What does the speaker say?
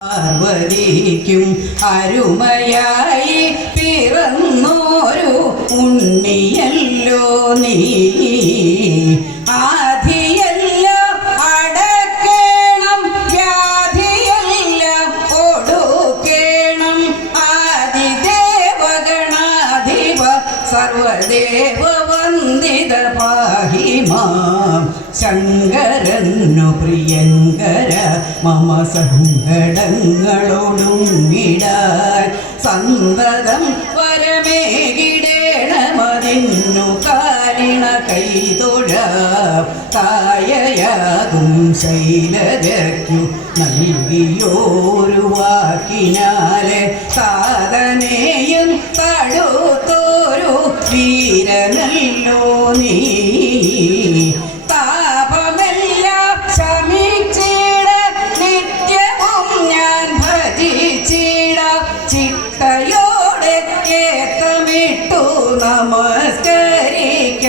പാർവതിക്കും അരുമയായി പിറന്നോരു ഉണ്ണിയല്ലോ നീ. സർവദേവ വന്ദിത പാഹി മാം ശങ്കരന്നു പ്രിയങ്കര മമ സങ്കടങ്ങളോടുങ്ങിടാൻ. സന്തതം വരമേകിടേണമതിന്നു കാരിണ കൈതൊഴ. തായയാകും ശൈലജയ്ക്കു നൽകിയോരു വാക്കിനാലെ. സാധനേ വീരനല്ലോ നീ. താപമെല്ലാം ശമിച്ചിട നിത്യവും ഞാൻ ഭജിച്ചിട. ചിട്ടയോടെ ഏത്തമിട്ടു നമസ്കരിക്ക.